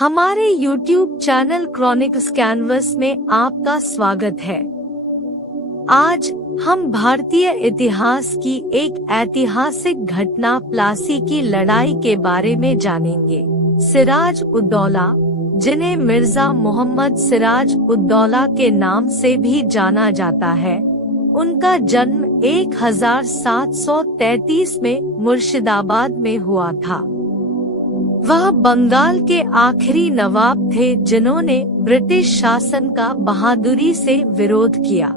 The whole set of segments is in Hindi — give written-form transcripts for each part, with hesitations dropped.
हमारे YouTube चैनल क्रॉनिक्स कैनवस में आपका स्वागत है। आज हम भारतीय इतिहास की एक ऐतिहासिक घटना प्लासी की लड़ाई के बारे में जानेंगे। सिराज उद-दौला, जिन्हें मिर्जा मोहम्मद सिराज उद-दौला के नाम से भी जाना जाता है, उनका जन्म 1733 में मुर्शिदाबाद में हुआ था। वह बंगाल के आखिरी नवाब थे जिन्होंने ब्रिटिश शासन का बहादुरी से विरोध किया।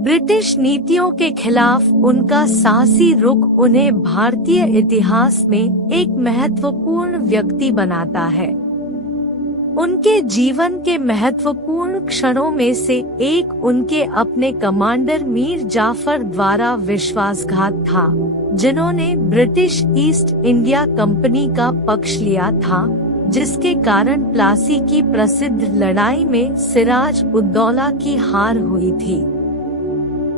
ब्रिटिश नीतियों के खिलाफ उनका साहसी रुख उन्हें भारतीय इतिहास में एक महत्वपूर्ण व्यक्ति बनाता है। उनके जीवन के महत्वपूर्ण क्षणों में से एक उनके अपने कमांडर मीर जाफर द्वारा विश्वासघात था, जिन्होंने ब्रिटिश ईस्ट इंडिया कंपनी का पक्ष लिया था, जिसके कारण प्लासी की प्रसिद्ध लड़ाई में सिराज उद-दौला की हार हुई थी।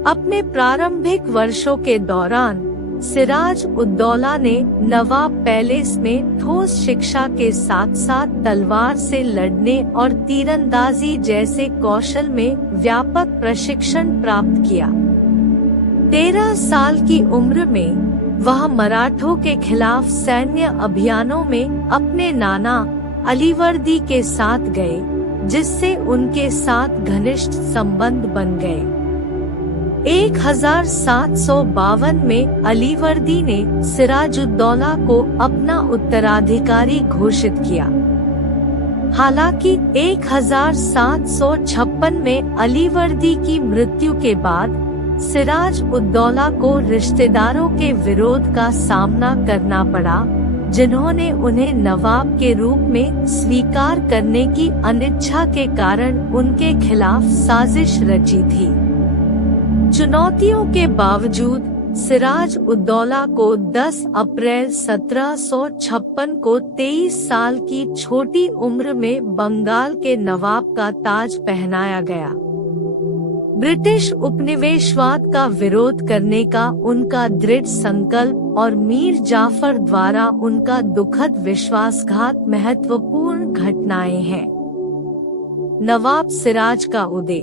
अपने प्रारंभिक वर्षों के दौरान सिराज उद-दौला ने नवाब पैलेस में ठोस शिक्षा के साथ साथ तलवार से लड़ने और तीरंदाजी जैसे कौशल में व्यापक प्रशिक्षण प्राप्त किया। 13 साल की उम्र में वह मराठों के खिलाफ सैन्य अभियानों में अपने नाना अलीवर्दी के साथ गए, जिससे उनके साथ घनिष्ठ संबंध बन गए। 1752 में अलीवर्दी ने सिराजुद्दौला को अपना उत्तराधिकारी घोषित किया। हालांकि 1756 में अलीवर्दी की मृत्यु के बाद सिराज उद-दौला को रिश्तेदारों के विरोध का सामना करना पड़ा, जिन्होंने उन्हें नवाब के रूप में स्वीकार करने की अनिच्छा के कारण उनके खिलाफ साजिश रची थी। चुनौतियों के बावजूद सिराज उद-दौला को 10 अप्रैल 1756 को 23 साल की छोटी उम्र में बंगाल के नवाब का ताज पहनाया गया। ब्रिटिश उपनिवेशवाद का विरोध करने का उनका दृढ़ संकल्प और मीर जाफर द्वारा उनका दुखद विश्वासघात महत्वपूर्ण घटनाएं हैं। नवाब सिराज का उदय।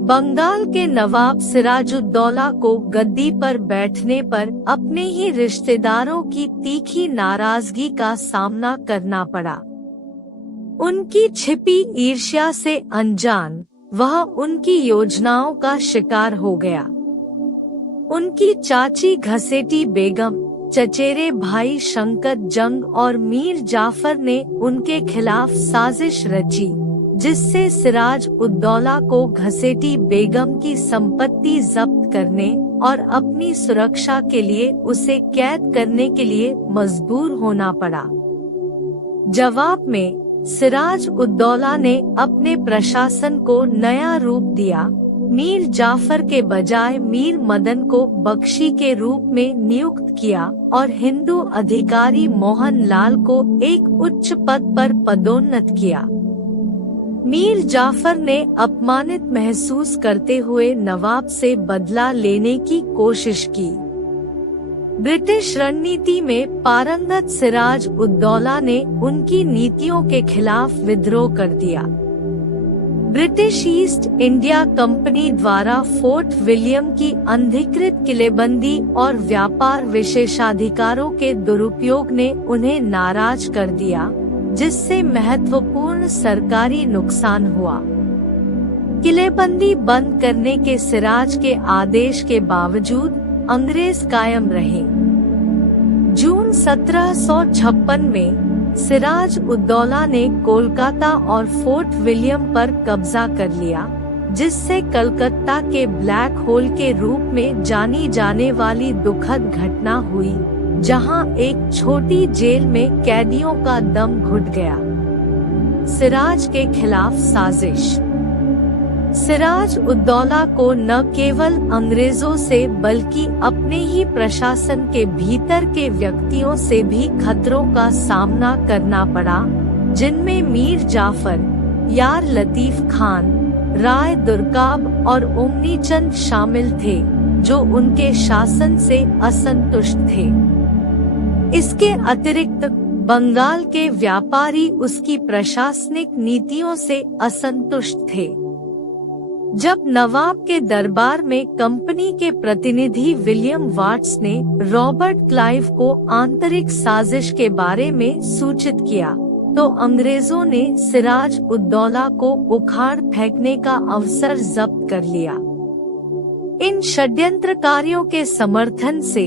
बंगाल के नवाब सिराजुद्दौला को गद्दी पर बैठने पर अपने ही रिश्तेदारों की तीखी नाराजगी का सामना करना पड़ा। उनकी छिपी ईर्ष्या से अनजान वह उनकी योजनाओं का शिकार हो गया। उनकी चाची घसेटी बेगम, चचेरे भाई शंकत जंग और मीर जाफर ने उनके खिलाफ साजिश रची, जिससे सिराज उद-दौला को घसेटी बेगम की संपत्ति जब्त करने और अपनी सुरक्षा के लिए उसे कैद करने के लिए मजबूर होना पड़ा। जवाब में सिराज उद-दौला ने अपने प्रशासन को नया रूप दिया। मीर जाफर के बजाय मीर मदन को बख्शी के रूप में नियुक्त किया और हिंदू अधिकारी मोहन लाल को एक उच्च पद पर पदोन्नत किया। मीर जाफर ने अपमानित महसूस करते हुए नवाब से बदला लेने की कोशिश की। ब्रिटिश रणनीति में पारंगत सिराज उद-दौला ने उनकी नीतियों के खिलाफ विद्रोह कर दिया। ब्रिटिश ईस्ट इंडिया कंपनी द्वारा फोर्ट विलियम की अनधिकृत किलेबंदी और व्यापार विशेषाधिकारों के दुरुपयोग ने उन्हें नाराज कर दिया, जिससे महत्वपूर्ण सरकारी नुकसान हुआ। किलेबंदी बंद करने के सिराज के आदेश के बावजूद अंग्रेज कायम रहे। जून 1756 में सिराज उद-दौला ने कोलकाता और फोर्ट विलियम पर कब्जा कर लिया, जिससे कलकत्ता के ब्लैक होल के रूप में जानी जाने वाली दुखद घटना हुई, जहां एक छोटी जेल में कैदियों का दम घुट गया। सिराज के खिलाफ साजिश। सिराज उद-दौला को न केवल अंग्रेजों से बल्कि अपने ही प्रशासन के भीतर के व्यक्तियों से भी खतरों का सामना करना पड़ा, जिनमें मीर जाफर, यार लतीफ खान, राय दुर्गाब और ओमनी चंद शामिल थे, जो उनके शासन से असंतुष्ट थे। इसके अतिरिक्त बंगाल के व्यापारी उसकी प्रशासनिक नीतियों से असंतुष्ट थे। जब नवाब के दरबार में कंपनी के प्रतिनिधि विलियम वाट्स ने रॉबर्ट क्लाइव को आंतरिक साजिश के बारे में सूचित किया, तो अंग्रेजों ने सिराज उद्दौला को उखाड़ फेंकने का अवसर जब्त कर लिया। इन षड्यंत्रकारियों के समर्थन से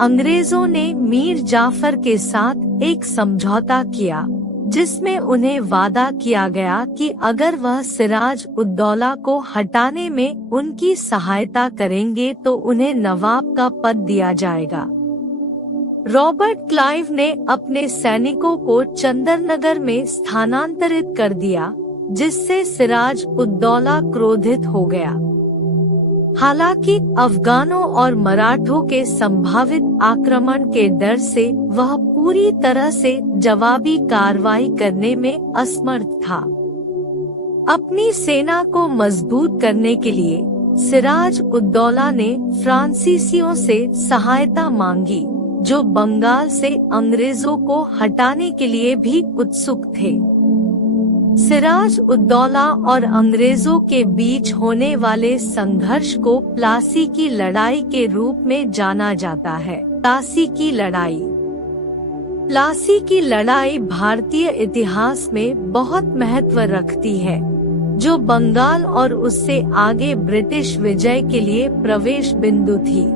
अंग्रेजों ने मीर जाफर के साथ एक समझौता किया, जिसमें उन्हें वादा किया गया कि अगर वह सिराज उद्दौला को हटाने में उनकी सहायता करेंगे तो उन्हें नवाब का पद दिया जाएगा। रॉबर्ट क्लाइव ने अपने सैनिकों को चंदरनगर में स्थानांतरित कर दिया, जिससे सिराज उद्दौला क्रोधित हो गया। हालांकि अफगानों और मराठों के संभावित आक्रमण के डर से वह पूरी तरह से जवाबी कार्रवाई करने में असमर्थ था। अपनी सेना को मजबूत करने के लिए सिराज उद्दौला ने फ्रांसीसियों से सहायता मांगी, जो बंगाल से अंग्रेजों को हटाने के लिए भी उत्सुक थे। सिराज उद्दौला और अंग्रेजों के बीच होने वाले संघर्ष को प्लासी की लड़ाई के रूप में जाना जाता है। प्लासी की लड़ाई। प्लासी की लड़ाई भारतीय इतिहास में बहुत महत्व रखती है, जो बंगाल और उससे आगे ब्रिटिश विजय के लिए प्रवेश बिंदु थी।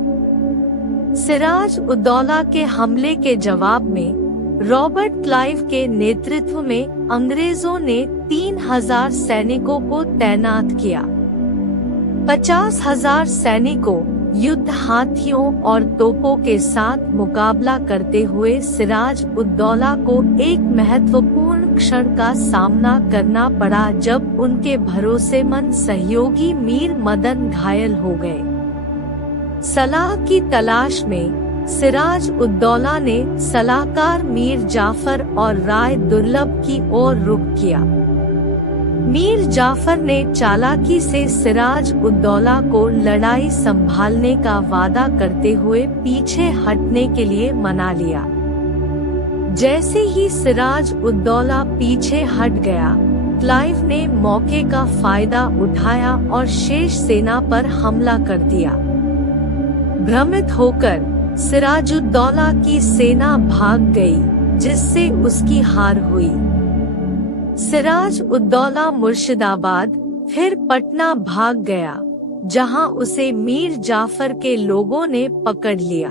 सिराज उद्दौला के हमले के जवाब में रॉबर्ट क्लाइव के नेतृत्व में अंग्रेजों ने 3000 सैनिकों को तैनात किया। 50,000 सैनिकों, युद्ध हाथियों और तोपों के साथ मुकाबला करते हुए सिराज उद्दौला को एक महत्वपूर्ण क्षण का सामना करना पड़ा, जब उनके भरोसेमंद सहयोगी मीर मदन घायल हो गए। सलाह की तलाश में सिराज उद्दौला ने सलाहकार मीर जाफर और राय दुर्लभ की ओर रुख किया। मीर जाफर ने चालाकी से सिराज उद्दौला को लड़ाई संभालने का वादा करते हुए पीछे हटने के लिए मना लिया। जैसे ही सिराज उद्दौला पीछे हट गया, क्लाइव ने मौके का फायदा उठाया और शेष सेना पर हमला कर दिया। भ्रमित होकर सिराजुद्दौला की सेना भाग गई, जिससे उसकी हार हुई। सिराज उद्दौला मुर्शिदाबाद फिर पटना भाग गया, जहां उसे मीर जाफर के लोगों ने पकड़ लिया।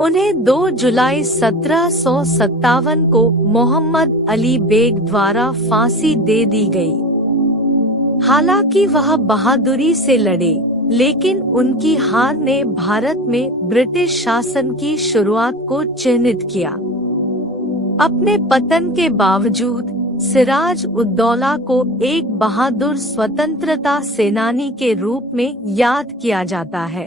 उन्हें 2 जुलाई 1757 को मोहम्मद अली बेग द्वारा फांसी दे दी गई। हालांकि वह बहादुरी से लड़े, लेकिन उनकी हार ने भारत में ब्रिटिश शासन की शुरुआत को चिन्हित किया। अपने पतन के बावजूद सिराज उद्दौला को एक बहादुर स्वतंत्रता सेनानी के रूप में याद किया जाता है।